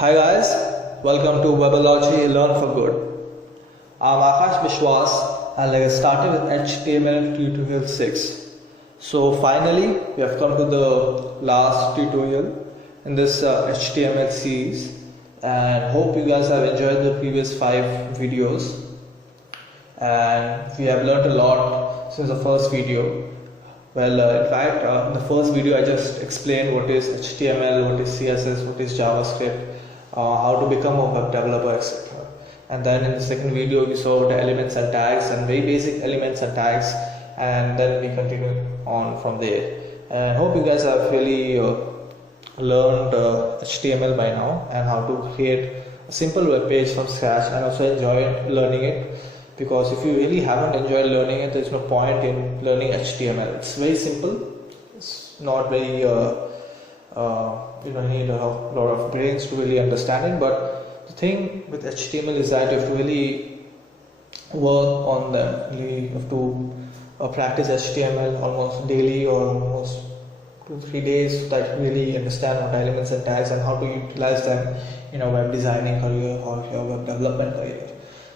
Hi guys, welcome to Webology Learn for Good. I'm Aakash Biswas and let's start with HTML tutorial 6. So finally we have come to the last tutorial in this HTML series and hope you guys have enjoyed the previous 5 videos and we have learned a lot since the first video. Well, in fact, in the first video I just explained what is HTML, what is CSS, what is JavaScript, how to become a web developer, etc. And then in the second video we saw the elements and tags and very basic elements and tags, and then we continue on from there. And I hope you guys have really learned HTML by now and how to create a simple web page from scratch, and also enjoyed learning it. Because if you really haven't enjoyed learning it, there's no point in learning HTML. It's very simple. It's not very you don't need a lot of brains to really understand it. But the thing with HTML is that you have to really work on them. You have to practice HTML almost daily or almost 2-3 days so that you really understand what elements and tags and how to utilize them in a web designing career or your web development career.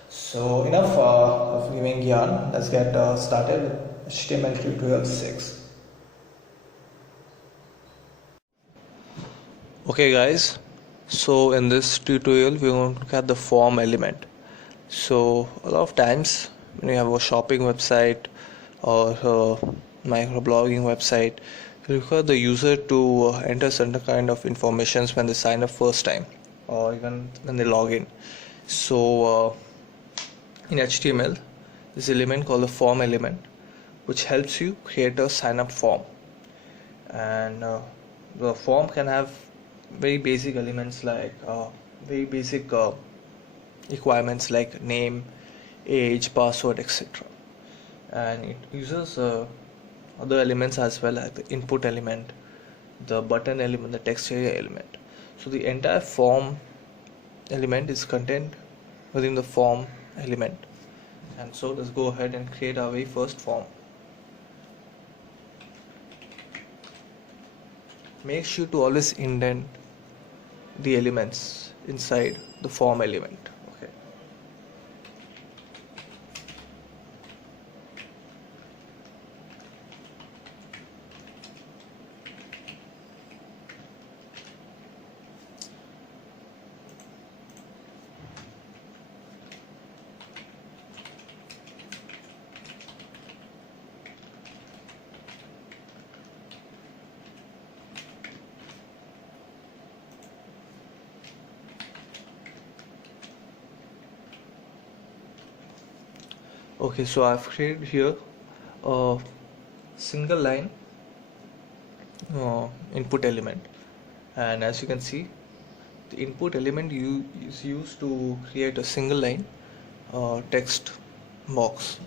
So enough of giving yarn, let's get started with HTML tutorial 6. Okay guys, so in this tutorial we're going to look at the form element. So a lot of times when you have a shopping website or a microblogging website, you require the user to enter certain kind of informations when they sign up first time or even when they log in. So in HTML, this element called the form element, which helps you create a sign up form. And the form can have very basic elements like very basic requirements like name, age, password, etc. And it uses other elements as well, like the input element, the button element, the textarea element. So the entire form element is contained within the form element. And so let's go ahead and create our very first form. Make sure to always indent the elements inside the form element. Okay. Okay, so I've created here a single line input element, and as you can see, the input element is used to create a single line text box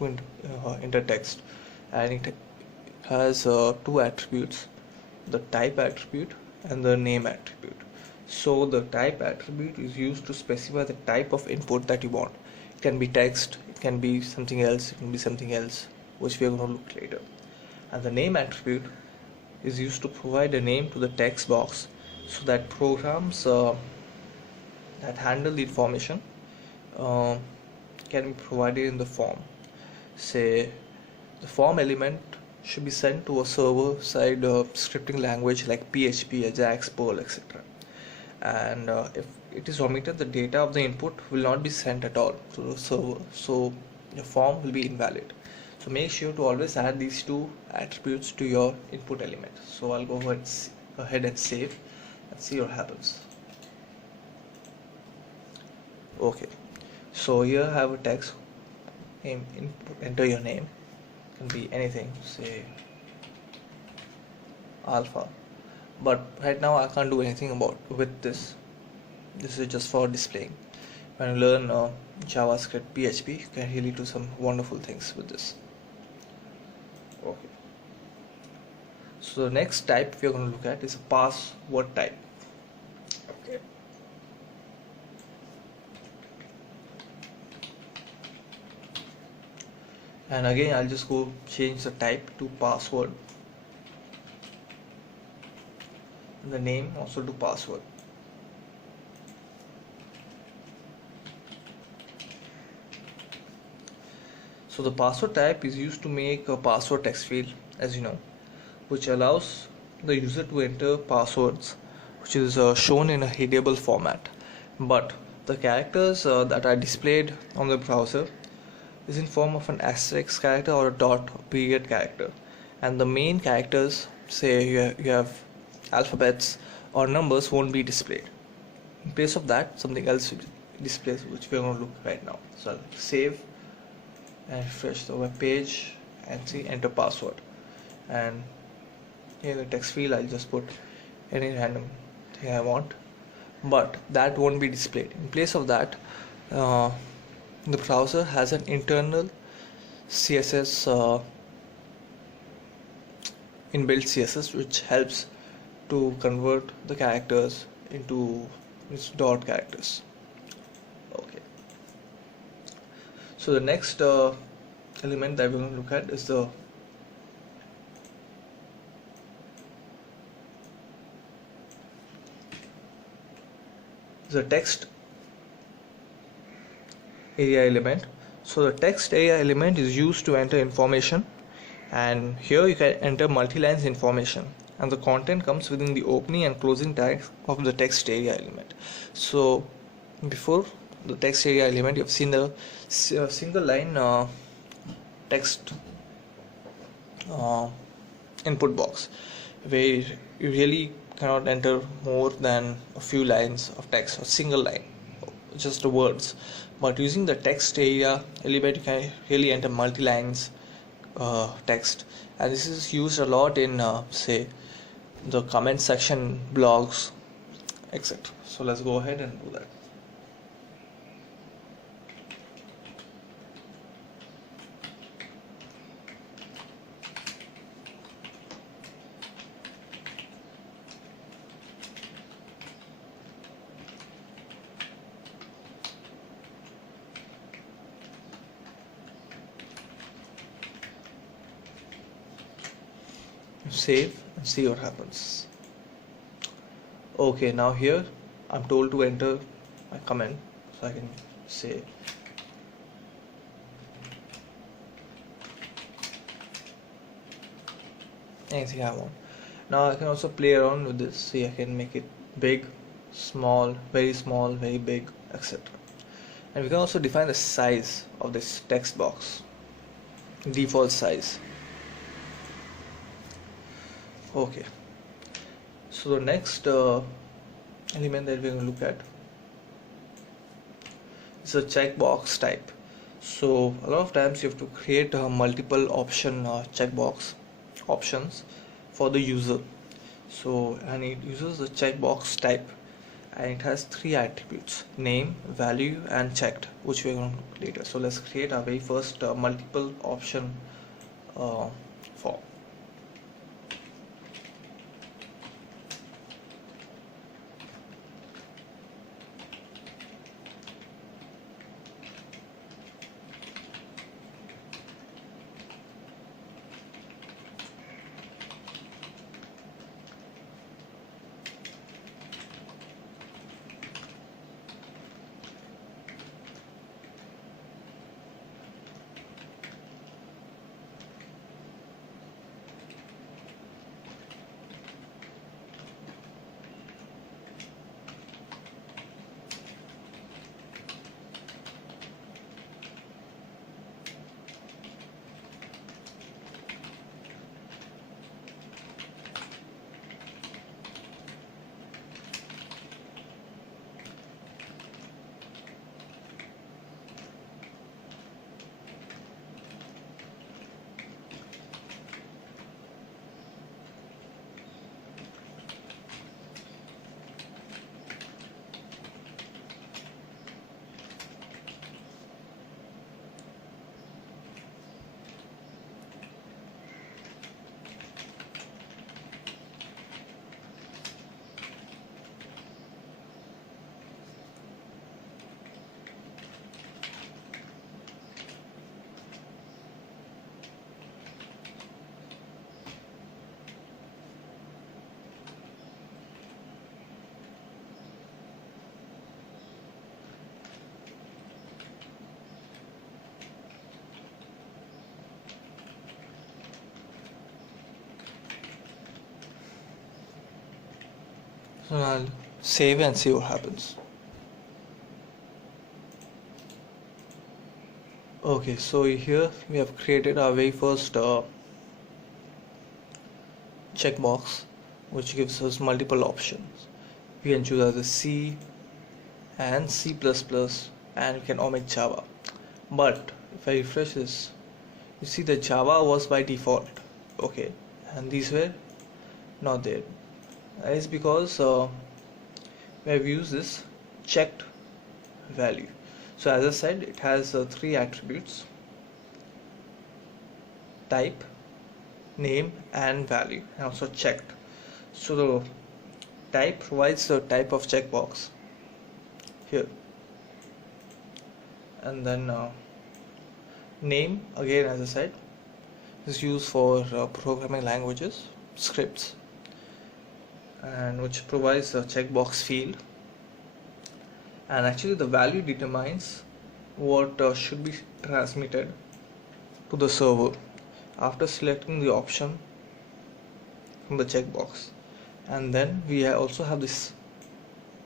enter text, and it has two attributes, the type attribute and the name attribute. So the type attribute is used to specify the type of input that you want. It can be text, it can be something else, it can be something else, which we are going to look later. And the name attribute is used to provide a name to the text box so that programs that handle the information can be provided in the form. Say the form element should be sent to a server side scripting language like PHP, Ajax, Perl, etc. And if it is omitted, the data of the input will not be sent at all to the server, so your form will be invalid. So make sure to always add these two attributes to your input element. So I'll go ahead and save and see what happens. Okay, so here I have a text name input, enter your name, it can be anything, say alpha, but right now I can't do anything with this. This is just for displaying. When you learn JavaScript, PHP, you can really do some wonderful things with this. Okay. So the next type we are going to look at is a password type. Okay. And again, I'll just go change the type to password. the name also to password. So the password type is used to make a password text field, as you know, which allows the user to enter passwords which is shown in a readable format, but the characters that are displayed on the browser is in form of an asterisk character or a dot or period character, and the main characters, say you have alphabets or numbers, won't be displayed. In place of that, something else displays, which we're going to look right now. So I'll save and refresh the web page and see enter password, and here in the text field I'll just put any random thing I want, but that won't be displayed. In place of that, the browser has an internal CSS, inbuilt CSS, which helps to convert the characters into its dot characters. Okay, so the next element that we're going to look at is the text area element. So the text area element is used to enter information, and here you can enter multi-lines information, and the content comes within the opening and closing tags of the text area element. So before the text area element, you have seen the single line text input box, where you really cannot enter more than a few lines of text, or single line, just the words. But using the text area element, you can really enter multi-lines text, and this is used a lot in say the comment section, blogs, etc. So let's go ahead and do that. Save and see what happens. Okay, now here I'm told to enter my comment, so I can say anything I want. Now I can also play around with this. See, I can make it big, small, very big, etc. And we can also define the size of this text box, default size. Okay, so the next element that we're going to look at is a checkbox type. So a lot of times you have to create a multiple option checkbox options for the user. So, and it uses the checkbox type, and it has three attributes: name, value, and checked, which we're going to look later. So let's create our very first multiple option form. So I'll save and see what happens. Okay, so here we have created our very first checkbox, which gives us multiple options. We can choose either C and C++, and we can omit Java. But if I refresh this, you see the Java was by default, okay, and these were not there. That is because we have used this checked value. So as I said, it has three attributes: type, name, and value, and also checked. So the type provides the type of checkbox here, and then name, again as I said, is used for programming languages, scripts, and which provides a checkbox field. And actually the value determines what should be transmitted to the server after selecting the option from the checkbox. And then we also have this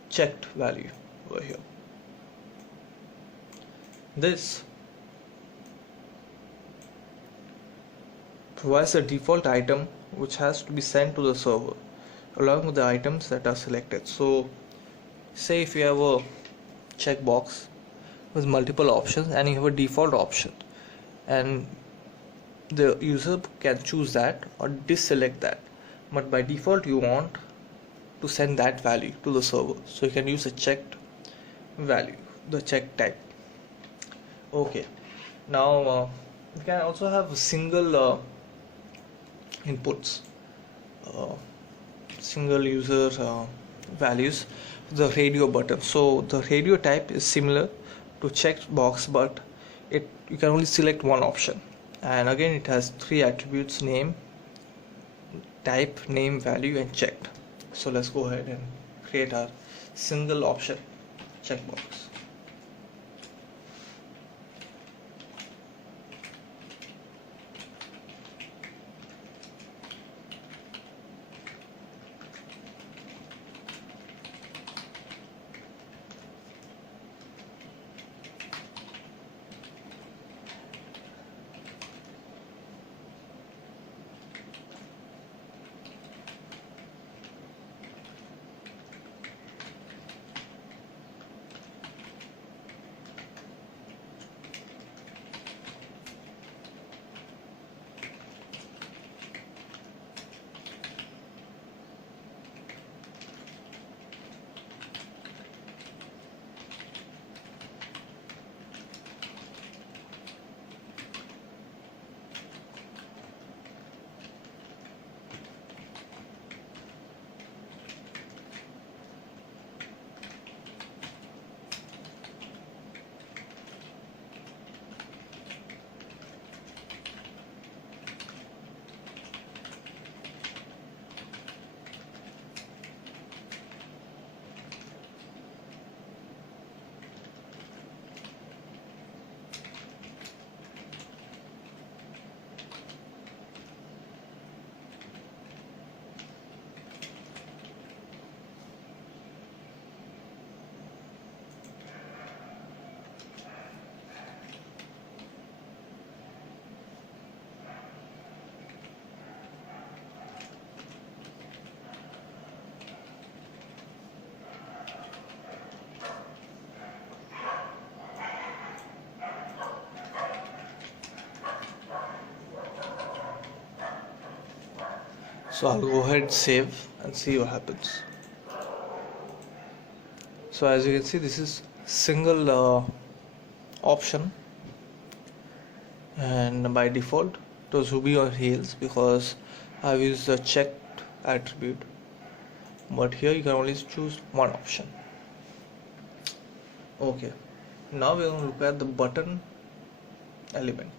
checked value over here. This provides a default item which has to be sent to the server along with the items that are selected. So say if you have a checkbox with multiple options and you have a default option, and the user can choose that or deselect that, but by default you want to send that value to the server, so you can use a checked value, the check type. Okay, now you can also have single inputs, single user values, the radio button. So the radio type is similar to checkbox, but you can only select one option, and again it has three attributes: name, type, name, value, and checked. So let's go ahead and create our single option checkbox. So I'll go ahead, save, and see what happens. So as you can see, this is single option, and by default it was Ruby on Rails because I've used the checked attribute, but here you can only choose one option. Okay, now we're going to look at the button element.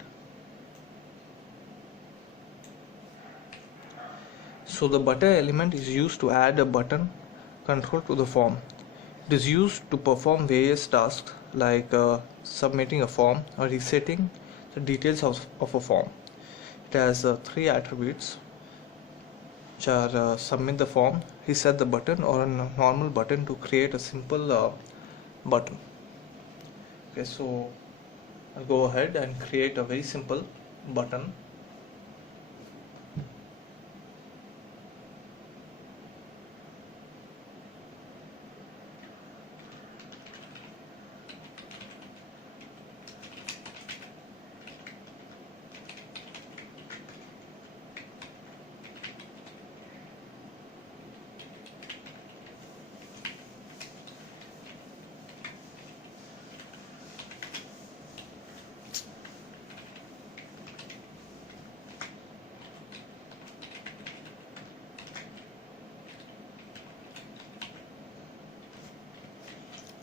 So the button element is used to add a button control to the form. It is used to perform various tasks like submitting a form or resetting the details of a form. It has three attributes, which are submit the form, reset the button or a normal button to create a simple button. Okay, so I'll go ahead and create a very simple button.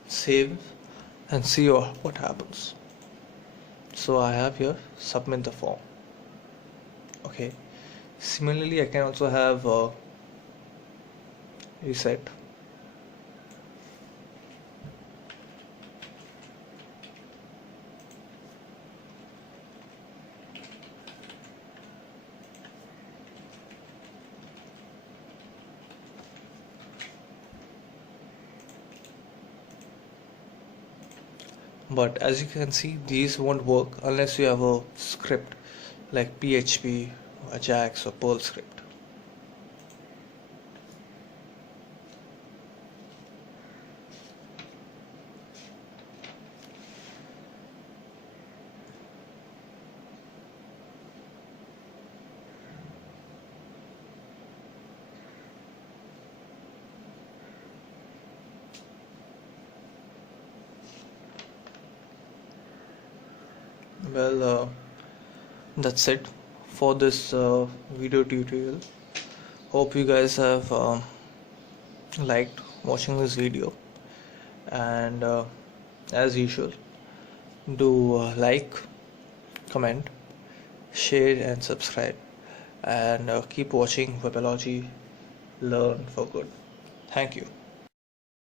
Save and see what happens. So I have here submit the form. Okay, similarly I can also have reset. But as you can see, these won't work unless you have a script like PHP, Ajax or Perl script. Well, that's it for this video tutorial. Hope you guys have liked watching this video, and as usual, do like, comment, share and subscribe, and keep watching Webology Learn for Good. Thank you.